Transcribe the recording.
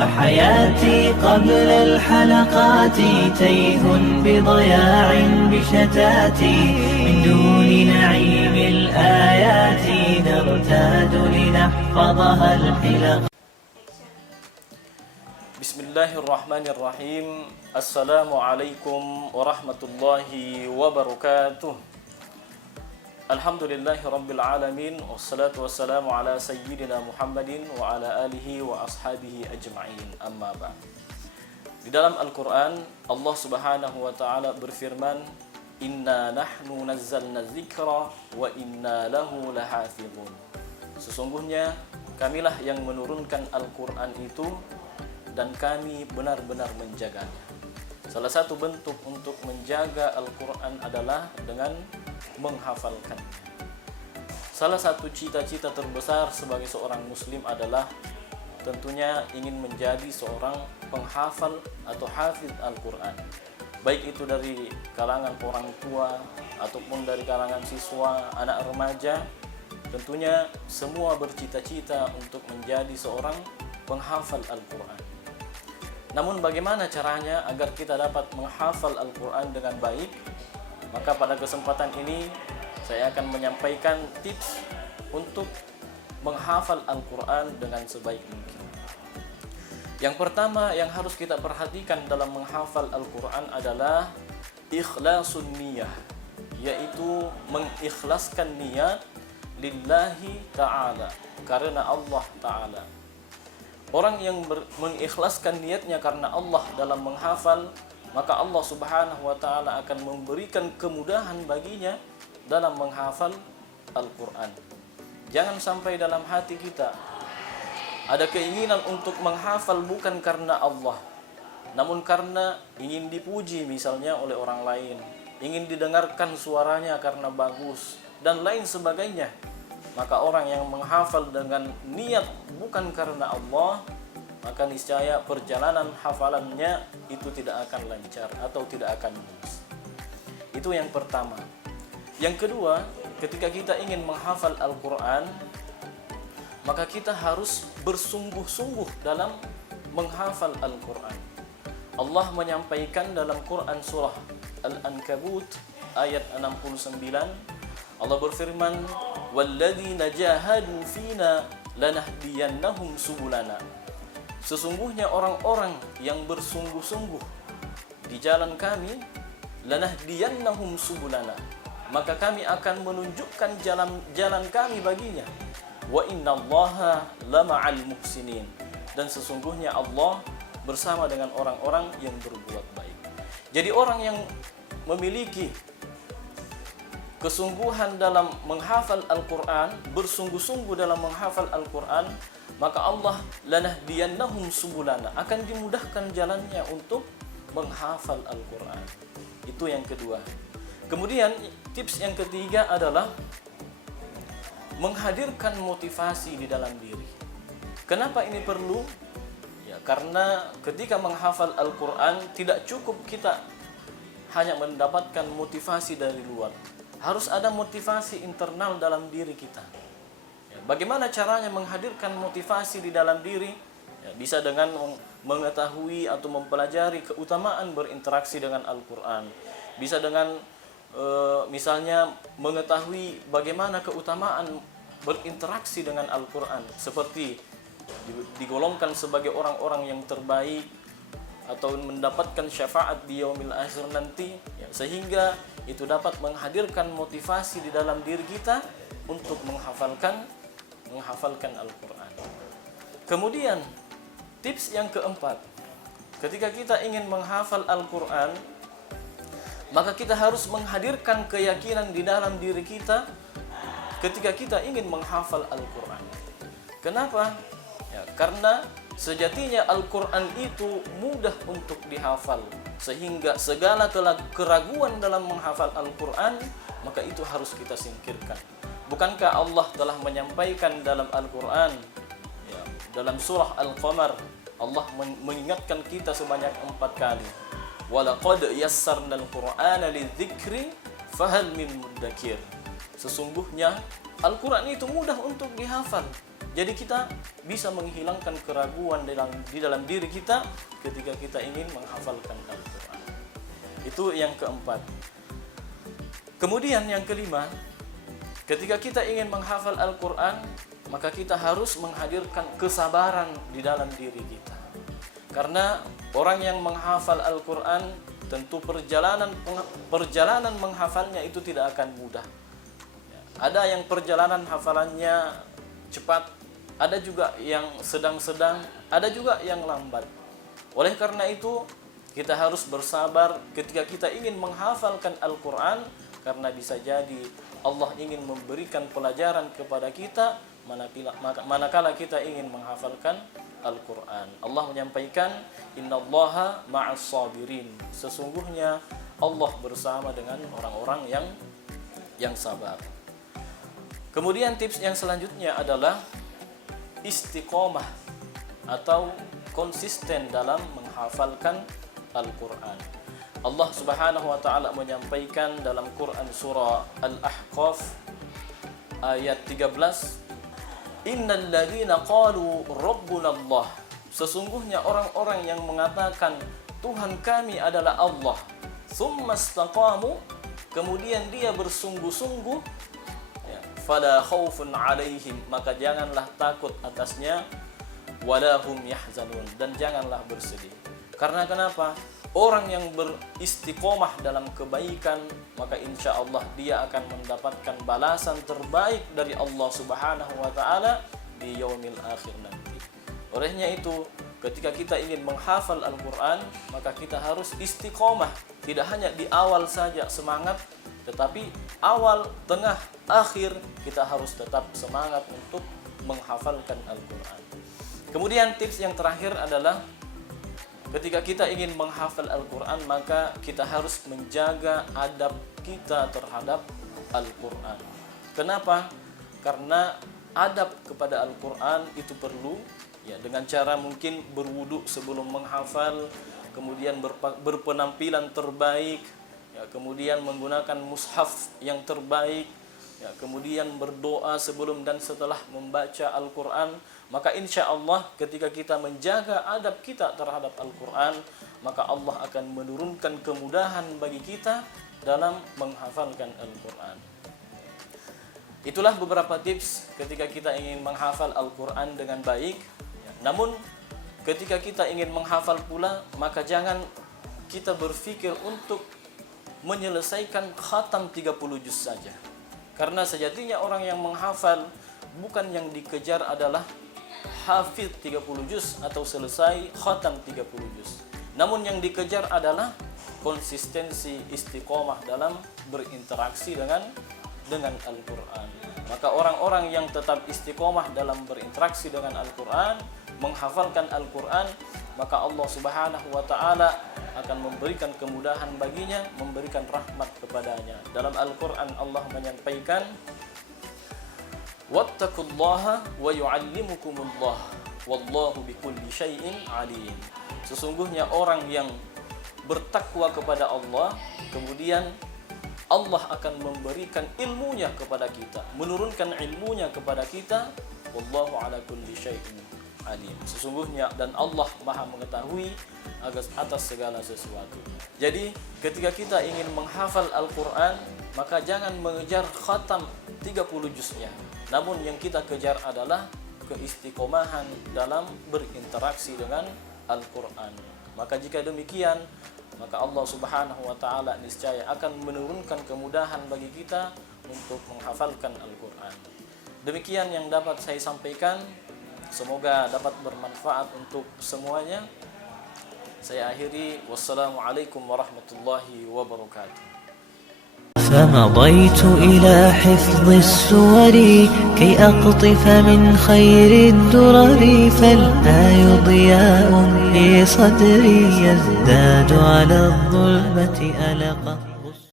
فحياتي قبل الحلقات تيه بضياع بشتاتي من دون نعيم الآيات نرتاد لنحفظها الحلق. Bismillahirrahmanirrahim. Assalamualaikum warahmatullahi wabarakatuh. Alhamdulillahi rabbil alamin. Wassalatu wassalamu ala sayyidina Muhammadin wa ala alihi wa ashabihi ajma'in. Amma ba'd. Di dalam Al-Quran Allah subhanahu wa ta'ala berfirman, Inna nahnu nazzalna dzikra wa inna lahu lahafizun. Sesungguhnya kamilah yang menurunkan Al-Quran itu dan kami benar-benar menjaganya. Salah satu bentuk untuk menjaga Al-Quran adalah dengan menghafalkannya. Salah satu cita-cita terbesar sebagai seorang muslim adalah tentunya ingin menjadi seorang penghafal atau hafiz Al-Quran. Baik itu dari kalangan orang tua ataupun dari kalangan siswa, anak remaja, tentunya semua bercita-cita untuk menjadi seorang penghafal Al-Quran. Namun bagaimana caranya agar kita dapat menghafal Al-Quran dengan baik? Maka pada kesempatan ini saya akan menyampaikan tips untuk menghafal Al-Quran dengan sebaik mungkin. Yang pertama yang harus kita perhatikan dalam menghafal Al-Quran adalah ikhlasun niyah, yaitu mengikhlaskan niat lillahi ta'ala, karena Allah ta'ala. Orang yang mengikhlaskan niatnya karena Allah dalam menghafal, maka Allah subhanahu wa ta'ala akan memberikan kemudahan baginya dalam menghafal Al-Quran. Jangan sampai dalam hati kita ada keinginan untuk menghafal bukan karena Allah, namun karena ingin dipuji misalnya oleh orang lain, ingin didengarkan suaranya karena bagus, dan lain sebagainya. Maka orang yang menghafal dengan niat bukan karena Allah, maka niscaya perjalanan hafalannya itu tidak akan lancar atau tidak akan lurus. Itu yang pertama. Yang kedua, ketika kita ingin menghafal Al-Quran, maka kita harus bersungguh-sungguh dalam menghafal Al-Quran. Allah menyampaikan dalam Quran surah Al-Ankabut ayat 69, Allah berfirman, walladzina jahadu fina lanahdiyannahum subulana. Sesungguhnya orang-orang yang bersungguh-sungguh di jalan kami, lanahdiyannahum subulana, maka kami akan menunjukkan jalan kami baginya. Wa innallaha lama'al muhsinin, dan sesungguhnya Allah bersama dengan orang-orang yang berbuat baik. Jadi orang yang memiliki kesungguhan dalam menghafal Al-Quran, bersungguh-sungguh dalam menghafal Al-Quran, maka Allah lanahdiyannahum subulana, akan dimudahkan jalannya untuk menghafal Al-Quran. Itu yang kedua. Kemudian tips yang ketiga adalah menghadirkan motivasi di dalam diri. Kenapa ini perlu? Ya, karena ketika menghafal Al-Quran tidak cukup kita hanya mendapatkan motivasi dari luar. Harus ada motivasi internal dalam diri kita. Ya, bagaimana caranya menghadirkan motivasi di dalam diri? Ya, bisa dengan mengetahui atau mempelajari keutamaan berinteraksi dengan Al-Quran. Bisa dengan misalnya mengetahui bagaimana keutamaan berinteraksi dengan Al-Quran, seperti digolongkan sebagai orang-orang yang terbaik atau mendapatkan syafaat di yaumil akhir nanti, ya, sehingga itu dapat menghadirkan motivasi di dalam diri kita untuk menghafalkan Al-Quran. Kemudian tips yang keempat, ketika kita ingin menghafal Al-Quran, maka kita harus menghadirkan keyakinan di dalam diri kita ketika kita ingin menghafal Al-Quran. Kenapa? Ya, karena sejatinya Al-Quran itu mudah untuk dihafal, sehingga segala keraguan dalam menghafal Al-Quran, maka itu harus kita singkirkan. Bukankah Allah telah menyampaikan dalam Al-Quran, ya, dalam surah Al-Qamar, Allah mengingatkan kita sebanyak 4 kali. Walaqad yassarnal Qur'ana lidzikri fahal min muddakir. Sesungguhnya Al-Quran itu mudah untuk dihafal, Jadi kita bisa menghilangkan keraguan di dalam diri kita ketika kita ingin menghafalkan Al-Quran. Itu yang keempat. Kemudian yang kelima, ketika kita ingin menghafal Al-Quran, maka kita harus menghadirkan kesabaran di dalam diri kita. Karena orang yang menghafal Al-Quran, tentu perjalanan menghafalnya itu tidak akan mudah. Ada yang perjalanan hafalannya cepat, ada juga yang sedang-sedang, ada juga yang lambat. Oleh karena itu, kita harus bersabar ketika kita ingin menghafalkan Al-Quran, karena bisa jadi Allah ingin memberikan pelajaran kepada kita manakala kita ingin menghafalkan Al-Quran. Allah menyampaikan, innallaha ma'as sabirin. Sesungguhnya Allah bersama dengan orang-orang yang sabar. Kemudian tips yang selanjutnya adalah istiqomah atau konsisten dalam menghafalkan Al-Quran. Allah Subhanahu wa taala menyampaikan dalam Quran surah Al-Ahqaf ayat 13, innal ladzina qalu rabbuna Allah. Sesungguhnya orang-orang yang mengatakan Tuhan kami adalah Allah, tsumma istaqamu, kemudian dia bersungguh-sungguh, fala khaufun alaihim, maka janganlah takut atasnya, wala hum yahzanun, dan janganlah bersedih. Karena kenapa? Orang yang beristiqomah dalam kebaikan, maka insya Allah dia akan mendapatkan balasan terbaik dari Allah Subhanahu wa taala di yaumil akhir nanti. Olehnya itu, ketika kita ingin menghafal Al-Quran, maka kita harus istiqomah. Tidak hanya di awal saja semangat, tetapi awal, tengah, akhir kita harus tetap semangat untuk menghafalkan Al-Quran. Kemudian tips yang terakhir adalah ketika kita ingin menghafal Al-Quran, maka kita harus menjaga adab kita terhadap Al-Quran. Kenapa? Karena adab kepada Al-Quran itu perlu, dengan cara mungkin berwudu sebelum menghafal, kemudian berpenampilan terbaik, kemudian menggunakan mushaf yang terbaik, kemudian berdoa sebelum dan setelah membaca Al-Quran. Maka insya Allah ketika kita menjaga adab kita terhadap Al-Quran, maka Allah akan menurunkan kemudahan bagi kita dalam menghafalkan Al-Quran. Itulah beberapa tips ketika kita ingin menghafal Al-Quran dengan baik. Namun ketika kita ingin menghafal pula, maka jangan kita berpikir untuk menyelesaikan khatam 30 juz saja. Karena sejatinya orang yang menghafal, bukan yang dikejar adalah hafid 30 juz atau selesai khatam 30 juz. Namun yang dikejar adalah konsistensi, istiqomah dalam berinteraksi dengan Al-Quran. Maka orang-orang yang tetap istiqomah dalam berinteraksi dengan Al-Quran, menghafalkan Al-Quran, maka Allah Subhanahu wa taala akan memberikan kemudahan baginya, memberikan rahmat kepadanya. Dalam Al-Quran Allah menyampaikan, wattaqullaha wa yu'allimukumullah wallahu bikulli syai'in alim. Sesungguhnya orang yang bertakwa kepada Allah, kemudian Allah akan memberikan ilmunya kepada kita, menurunkan ilmunya kepada kita. Wallahu ala kulli syai'in alim. Sesungguhnya dan Allah Maha mengetahui atas segala sesuatu. Jadi ketika kita ingin menghafal Al-Quran, maka jangan mengejar khatam 30 juznya. Namun yang kita kejar adalah keistiqomahan dalam berinteraksi dengan Al-Quran. Maka jika demikian, maka Allah Subhanahu wa taala niscaya akan menurunkan kemudahan bagi kita untuk menghafalkan Al-Quran. Demikian yang dapat saya sampaikan. Semoga dapat bermanfaat untuk semuanya. Saya akhiri, wassalamualaikum warahmatullahi wabarakatuh. فمضيت إلى حفظ السور كي أقطف من خير الدرر فالآي ضياء في صدري يزداد على الظلمة ألقا